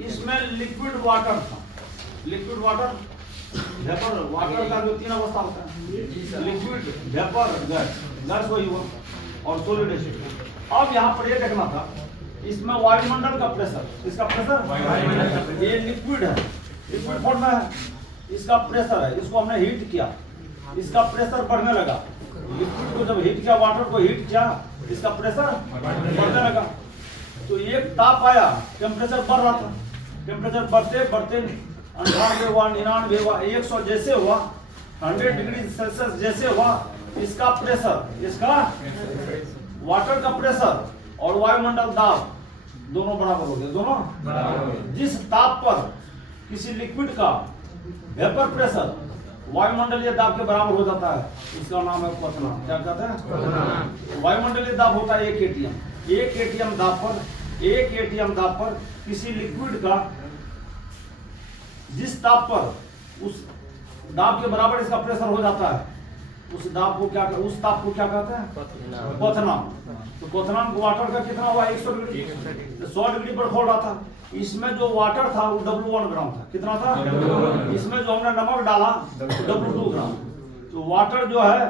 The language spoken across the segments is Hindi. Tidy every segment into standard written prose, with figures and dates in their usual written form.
इसमें लिक्विड वाटर था। लिक्विड वाटर, वेपर वाटर का जो तीन अवस्था होता है, लिक्विड, वेपर, गैस। गैस वही हुआ और सॉलिड एसिड। अब यहाँ पर ये देखना था, इसमें वायुमंडल का प्रेशर, इसका प्रेशर, ये लिक्विड है, लिक्विड फॉर्म में है, इसका प्रेशर है, इसको हमने हीट किया, इसका प्रेशर बढ़ने लगा। लिक्विड को जब हीट किया, वाटर को हीट किया, इसका प्रेशर बढ़ने लगा। तो एक ताप आया, टेम्परेचर बढ़ रहा था, टेम्परेचर बढ़ते बढ़ते 98 हुआ, 99 हुआ, 100 जैसे हुआ, 100 डिग्री सेल्सियस जैसे हुआ, इसका प्रेशर, इसका वाटर का प्रेशर और वायुमंडल दाब दोनों बराबर हो गए। दोनों बराबर। जिस ताप पर किसी लिक्विड का वेपर प्रेशर वायुमंडलीय दाब के बराबर हो जाता है, इसका नाम है क्वथनांक। क्या कहते हैं? वायुमंडलीय दाब होता है 1 atm। 1 atm दाब पर, 1 atm दाब पर किसी लिक्विड का जिस ताप पर उस दाब के बराबर इसका प्रेशर हो जाता है, उस ताप को क्या कहते हैं? क्वथनांक। तो क्वथनांक वाटर का कितना हुआ? 100 डिग्री। 100 डिग्री पर खोल रहा था। इसमें जो वाटर था वो W1 ग्राम था। कितना था? इसमें जो हमने नमक डाला W2 ग्राम। तो वाटर जो है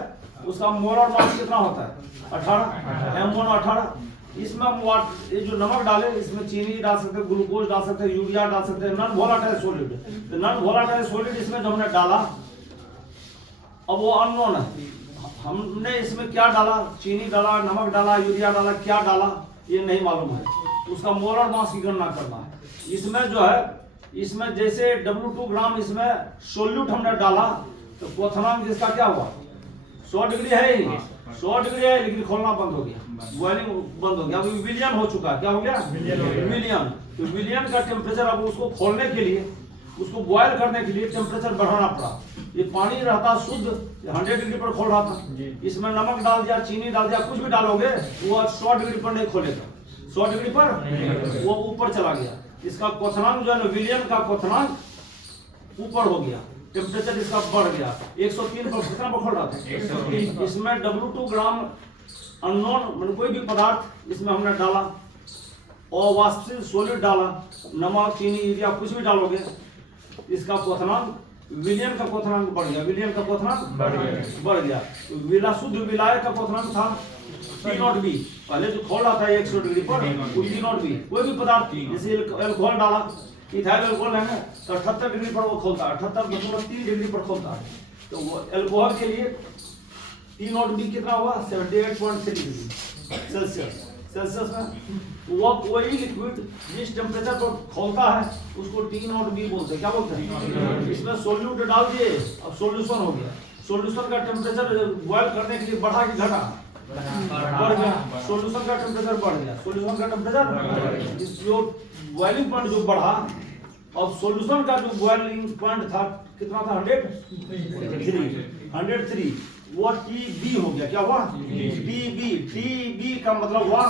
उसका मोलर मास कितना होता है? 18, M1 18। इसमें हम ये जो नमक डाले, इसमें चीनी डाल सकते हैं, ग्लूकोज डाल सकते हैं, यूरिया डाल सकते हैं, नॉन वोलाटाइल सॉलिड। तो नॉन वोलाटाइल सॉलिड इसमें जो हमने डाला, अब वो अननोन है, हमने इसमें क्या डाला, चीनी डाला, नमक डाला, यूरिया डाला, क्या डाला ये नहीं मालूम है। उसका मोलर मास की गणना करना है। इसमें जो है, इसमें जैसे W2 ग्राम इसमें सोल्यूट हमने डाला, तो क्वथनांक जिसका क्या हुआ? 100 डिग्री है ही, 100 डिग्री है, लेकिन खोलना बंद हो गया, बॉइलिंग बंद हो गया। अभी विलियन हो चुका है। क्या हो गया? विलियन। तो विलियन का टेम्परेचर, अब उसको खोलने के लिए, उसको बॉयल करने के लिए टेम्परेचर बढ़ाना पड़ा। ये पानी रहता शुद्ध 100 डिग्री पर खोल रहा था, इसमें नमक डाल दिया, चीनी डाल दिया, कुछ भी डालोगे वो 100 डिग्री पर नहीं खोलेगा। 100 डिग्री पर वो ऊपर चला गया। इसका क्वथनांक जो है, विलियन का क्वथनांक ऊपर हो गया, टेम्परेचर इसका बढ़ गया। 103 पर कितना पर खोल रहा था? 103। इसमें W2 ग्राम अननोन, मतलब कोई भी पदार्थ इसमें हमने डाला और वाष्पित सॉलिड डाला, नमक, चीनी, यूरिया कुछ भी डालोगे, इसका क्वथनांक, विलियन का क्वथनांक बढ़ गया। विलियन का क्वथनांक बढ़ गया। विला शुद्ध विलाय का क्वथनांक था T0B। पहले जो खोल रहा था 100 डिग्री पर, वो T0B। कोई भी पदार्थ, जैसे अल्कोहल डाला, इथाइल अल्कोहल है तो 78 डिग्री पर वो खोलता है, 78.3 डिग्री पर खोलता है। तो वो अल्कोहल के लिए T0B कितना हुआ? 78.3 डिग्री सेल्सियस। सेल्सियस में वो कोई लिक्विड जिस टेम्परेचर पर खोलता है उसको T0B बोलते हैं। क्या बोलते हैं? इसमें सोल्यूट डाल दिए, अब सोल्यूशन हो गया। सोल्यूशन का टेम्परेचर बॉयल करने के लिए बढ़ा कि घटा? बढ़ गया। सोल्यूशन का टेम्परेचर बढ़ गया। सोल्यूशन का टेम्परेचर, इस जो बॉइलिंग पॉइंट जो बढ़ा, और सोल्यूशन का जो बॉइलिंग पॉइंट था कितना था? 103। वो TB हो गया। क्या हुआ? TB का मतलब हुआ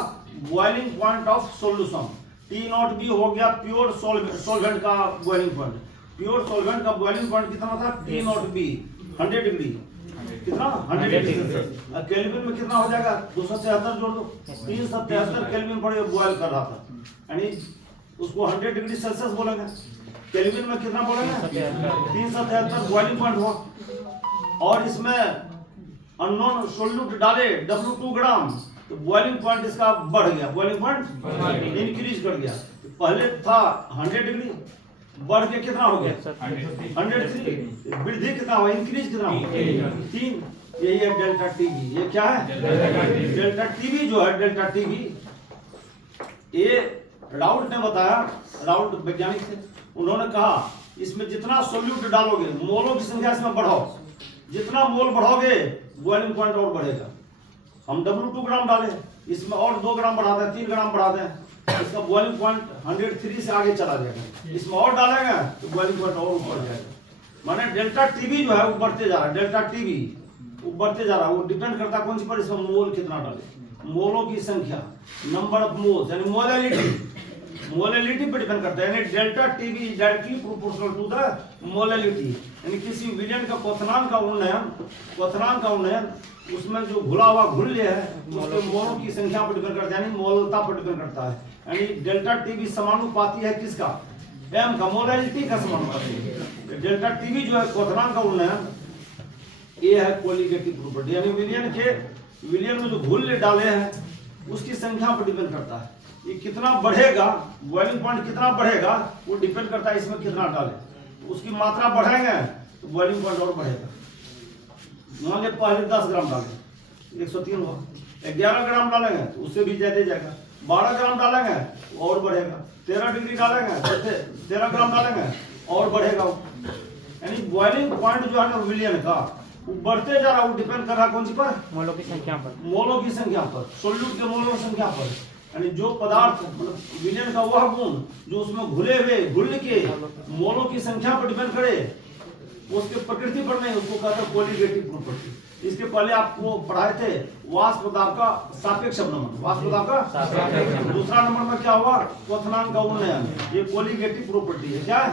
boiling point of solution. T0B हो गया प्योर सॉल्वेंट का बॉइलिंग पॉइंट। प्योर सॉल्वेंट का बॉइलिंग पॉइंट कितना था? T0B 100 degree. कितना? 100 डिग्री। केल्विन में कितना हो जाएगा? 273 जोड़ दो, 373 केल्विन पर बॉयल कर रहा था, यानी उसको 100 डिग्री सेल्सियस बोलेंगे। केल्विन में कितना बोलेंगे? 373 बॉइलिंग पॉइंट हुआ। और इसमें अननोन सोल्यूट डाले W2 ग्राम, तो बॉइलिंग पॉइंट इसका बढ़ गया, बॉइलिंग पॉइंट इंक्रीज कर गया। तो पहले था 100 डिग्री, बढ़ के कितना हो गया? 103। वृद्धि कितना हुआ? इंक्रीज कितना हुआ? 3। यही है डेल्टा TB। ये क्या है? डेल्टा TB जो है, डेल्टा TB, ये राउल्ट ने बताया, राउल्ट वैज्ञानिक थे, उन्होंने कहा इसमें जितना सोल्यूट डालोगे, मोलों की संख्या इसमें बढ़ाओ, जितना मोल बढ़ाओगे बॉइलिंग पॉइंट और बढ़ेगा। हम W2 ग्राम डालें, इसमें और 2 ग्राम बढ़ा दें, 3 ग्राम बढ़ा दें, इसका बॉइलिंग पॉइंट 103 से आगे चला जाएगा। इसमें और डालेंगे तो बॉइलिंग पॉइंट और ऊपर जाएगा। माने डेल्टा TB जो है वो बढ़ते जा रहा है। डेल्टा TB वो बढ़ते जा रहा है। वो डिपेंड करता है कौन सी पर, इसमें मोल कितना डाले, मोलों की संख्या, नंबर ऑफ मोल्स, यानी मोलैलिटी पर डिपेंड करता है। यानी delta TB is directly proportional to the molality. यानी किसी विलियन का क्वथनांक का उन्नयन उसमें जो घुला हुआ घुल्य है उसके मोलों की संख्या पर डिपेंड करता है, यानी मोलता पर डिपेंड करता है। यानी डेल्टा TB समानुपाती है किसका? एम का मोलैलिटी का समानुपाती। डेल्टा टीवी जो है क्वथनांक का उन्नयन, ये है कोलिगेटिव प्रॉपर्टी, यानी विलियन में जो घुल डाले हैं उसकी संख्या पर डिपेंड करता है। ये कितना बढ़ेगा, बॉइलिंग पॉइंट कितना बढ़ेगा वो डिपेंड करता है इसमें कितना डाले। उसकी मात्रा बढ़ाएंगे तो बॉइलिंग पॉइंट और बढ़ेगा। मान लीजिए पहले 10 ग्राम डालेंगे 103 होगा, 11 ग्राम डालेंगे तो उससे भी ज्यादा जाएगा, 12 ग्राम डालेंगे तो और बढ़ेगा, 13 डिग्री डालेंगे तो 13 ग्राम डालेंगे और बढ़ेगा। यानी बॉइलिंग पॉइंट जो है ना विलियन का वो बढ़ते जा रहा है। वो डिपेंड कर रहा है कौन सी पर, मोलों की संख्या पर, मोलों की संख्या पर, सोल्यूट के मोलों की संख्या पर। यानी जो पदार्थ मतलब विलियन का वह गुण जो उसमें घुले हुए घुल के मोलों की संख्या पर डिपेंड करे, उसके प्रकृति पर नहीं, उसको कहते हैं कोलिगेटिव प्रॉपर्टी। इसके पहले आपको पढ़ाए थे वाष्प दाब का सापेक्ष अवनमन, वाष्प दाब का दूसरा नंबर में क्या हुआ, क्वथनांक का उन्नयन, ये कोलिगेटिव प्रॉपर्टी है। क्या है?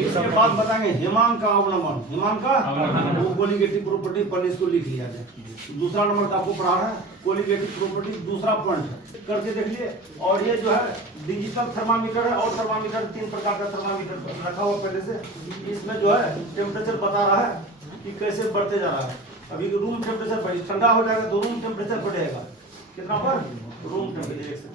इसके बाद बताएंगे हिमांक का अवनमन, हिमांक का वो कोलिगेटिव प्रॉपर्टी, पहले इसको लिख लिया जाए। दूसरा नंबर का आपको पढ़ा रहा है कोलिगेटिव प्रॉपर्टी, दूसरा पॉइंट करके देख लिए। और ये जो है डिजिटल थर्मामीटर है, और थर्मामीटर 3 प्रकार का थर्मामीटर रखा हुआ पहले से। इसमें जो है टेम्परेचर बता रहा है कि कैसे बढ़ते जा रहा है। अभी रूम टेम्परेचर पर ठंडा हो जाएगा तो रूम टेम्परेचर बढ़ेगा कितना पर, रूम टेम्परेचर।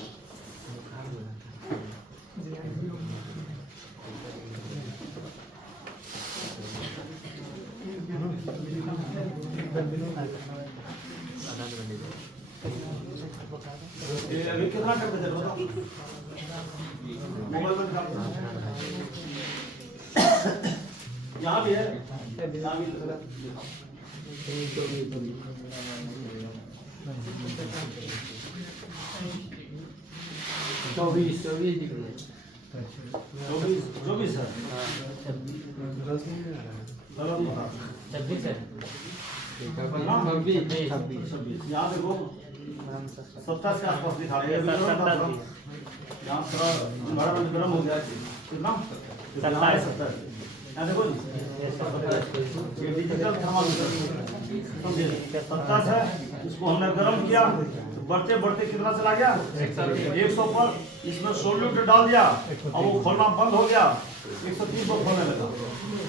अभी कितना टेम्परेचर बताओ, मोबाइल में यहाँ भी है, यहाँ भी 24 है, 26 यहाँ देखो 27 के आसपास दिखा रहे हैं। यहाँ थोड़ा एनवायरनमेंट गर्म हो गया कितना, 27 यहाँ देखो ये डिजिटल थर्मामीटर समझे 27 है। इसको हमने गर्म किया तो बढ़ते बढ़ते कितना चला गया 100 पर। इसमें सोल्यूट डाल दिया और वो खोलना बंद हो गया, 130 पर खोलने लगा।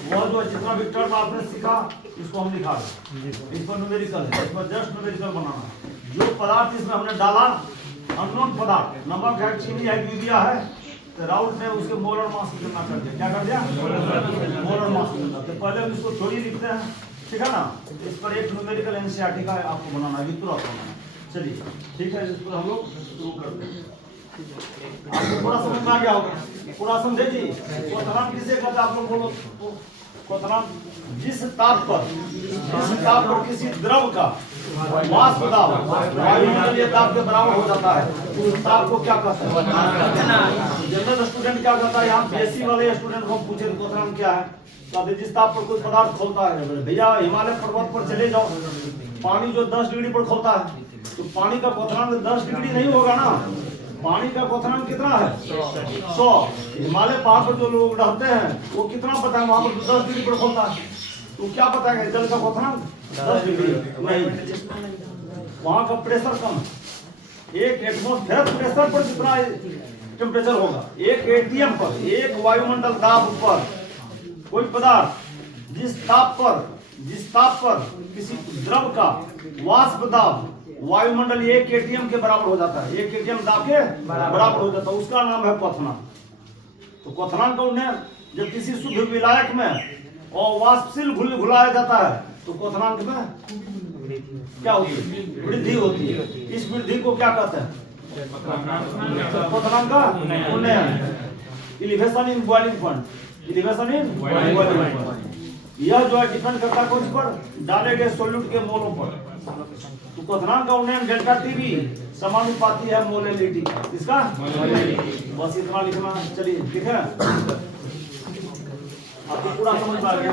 वह जो जितना भी टर्म आपने सीखा इसको हम लिखा रहे, इस पर न्यूमेरिकल है, इस पर जस्ट न्यूमेरिकल बनाना। जो पदार्थ इसमें हमने डाला अननोन पदार्थ, नमक है, चीनी है, यूरिया है, तो राउंड ने उसके मोलर मास की गणना कर दिया। क्या कर दिया, मोलर मास की गणना। तो पहले हम इसको थोड़ी लिखते हैं, ठीक है ना। इस पर एक न्यूमेरिकल एनसीईआरटी का आपको बनाना है, तुरंत बनाना। चलिए ठीक है, इस पर हम लोग शुरू करते हैं। आपको पूरा समझ में आ गया होगा, पूरा समझे जी। क्वथनांक किसे कहते हैं आप लोग बोलो, क्वथनांक जिस ताप पर किसी द्रव का वाष्प दाब वायुमंडलीय ताप के बराबर हो जाता है उस ताप को क्या कहते हैं। जनरल स्टूडेंट क्या कहता है, यहाँ बीएससी वाले स्टूडेंट को पूछे क्वथनांक क्या है, तो जिस ताप पर कोई पदार्थ खोलता है, भैया हिमालय पर्वत पर चले जाओ, पानी जो 10 डिग्री पर खोलता है तो पानी का क्वथनांक 10 डिग्री नहीं होगा ना, पानी का क्वथनांक कितना है 100। हिमालय पहाड़ पर जो लोग रहते हैं वो कितना पता है, वहां पर 10 डिग्री पर खोलता है, तो क्या पता है जल का क्वथनांक 10 डिग्री नहीं, वहां का प्रेशर कम। एक एटमॉस्फेयर प्रेशर पर कितना टेम्परेचर होगा, एक एटीएम पर, एक वायुमंडल दाब पर कोई पदार्थ जिस ताप पर किसी द्रव का वाष्प दाब वायुमंडल 1 एटीएम के बराबर हो जाता है, 1 एटीएम दाब के बराबर हो जाता है, उसका नाम है क्वथनांक। तो क्वथनांक कौन है, जब किसी शुद्ध विलायक में और वाष्पशील घुलाया जाता है तो क्वथनांक में क्या होती है, वृद्धि होती है। इस वृद्धि को क्या कहते हैं, क्वथनांक का उन्नयन, elevation in boiling point, elevation in boiling point. यह जो है डिपेंड करता है कौन पर, डाले गए सोल्यूट के मोलों पर। तो क्वथनांक का उन्नयन डेल्टा टीवी समानुपाती है मोलैलिटी का, इसका बस इतना लिखना। चलिए ठीक है, आपको पूरा समझ में आ गया।